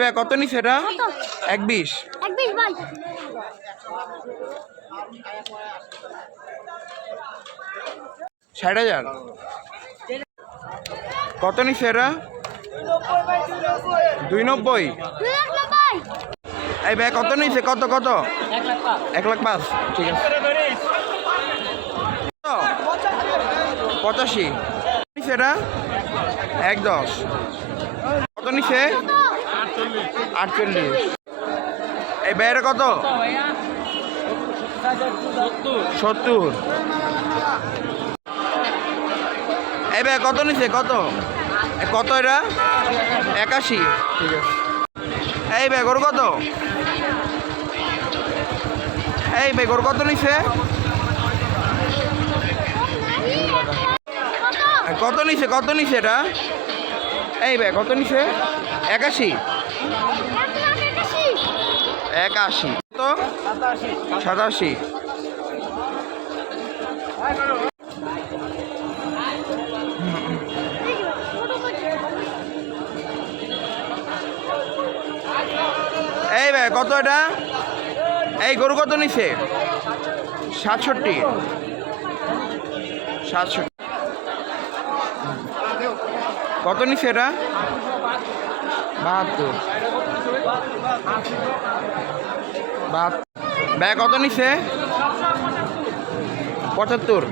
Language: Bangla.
ভাই কত নিছে এটা? এক বিশ। ষাট হাজার। কত নিছে এটা? দুই নব্বই। এই ভাই কত নিছে? কত কত? এক লাখ পাঁচ। ঠিক আছে? পঁচাশি। এটা? এক দশ। কত নিছে? আটচল্লিশ। এই ব্যয়ের কত? সত্তর। এই ব্যয় কত নিছে? কত? কত এটা? একাশি। ঠিক আছে এই ব্যাগ ওর কত? এই ব্যাগ ওর কত নিছে? কত? কত নিছে? কত নিছে এটা? এই ব্যাগ কত নিছে? একাশি? একাশি। একাশি তো সাতাশি। এই ভাই, কত এটা? এই গরু কত নিছে? সাতষট্টি। সাতষট্টি। কত নিচ্ছে এটা বাহাত্তর। বাহাত্তর। ব্যয় কত নিছে পঁচাত্তর।